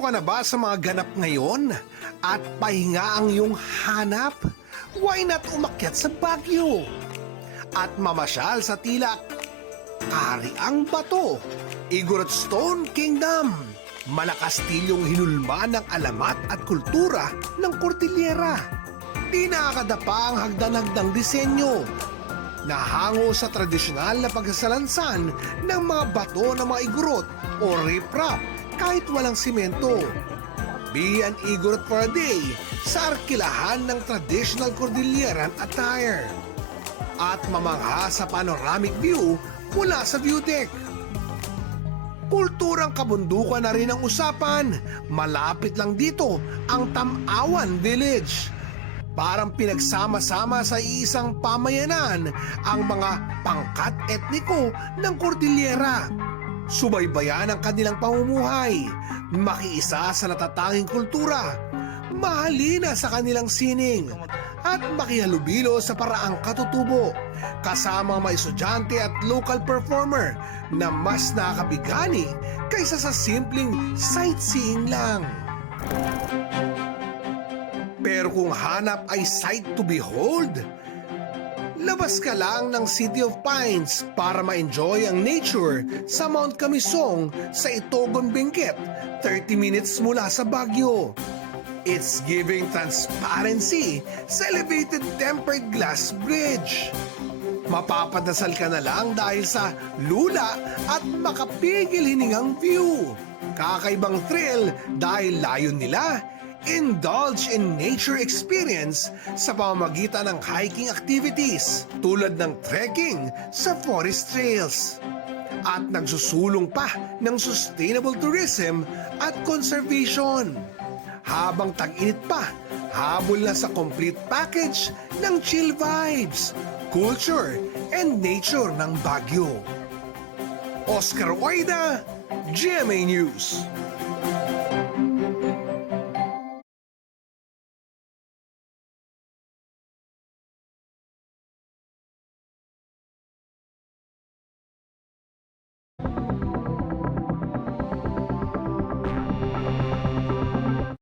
Santo ka na ba sa mga ganap ngayon? At pahinga ang iyong hanap? Why not umakyat sa Baguio? At mamasyal sa tila Kariang Bato, Igorot Stone Kingdom, malakastilyong hinulma ng alamat at kultura ng Cordillera. Di nakakadapa ang hagdan-hagdang disenyo, nahango sa tradisyonal na pagsasalansan ng mga bato ng mga igorot o riprap kahit walang simento. Be an igorot for a day sa arkilahan ng traditional Cordilleran attire. At mamangha sa panoramic view mula sa view deck. Kulturang kabundukan na rin ang usapan. Malapit lang dito ang Tamawan Village. Parang pinagsama-sama sa isang pamayanan ang mga pangkat etniko ng Cordillera. Subaybayan ang kanilang pamumuhay, makiisa sa natatanging kultura, mahalina sa kanilang sining, at makihalubilo sa paraang katutubo, kasama mga estudyante at local performer na mas nakakabigani kaysa sa simpleng sightseeing lang. Pero kung hanap ay sight to behold, labas ka lang ng City of Pines para ma-enjoy ang nature sa Mount Camisong sa Itogon, Benguet, 30 minutes mula sa Baguio. It's giving transparency sa elevated tempered glass bridge. Mapapadasal ka na lang dahil sa lula at makapigil hiningang view. Kakaibang thrill dahil layon nila, indulge in nature experience sa pamamagitan ng hiking activities tulad ng trekking sa forest trails. At nagsusulong pa ng sustainable tourism at conservation. Habang tag-init pa, habol na sa complete package ng chill vibes, culture, and nature ng Baguio. Oscar Oida, GMA News.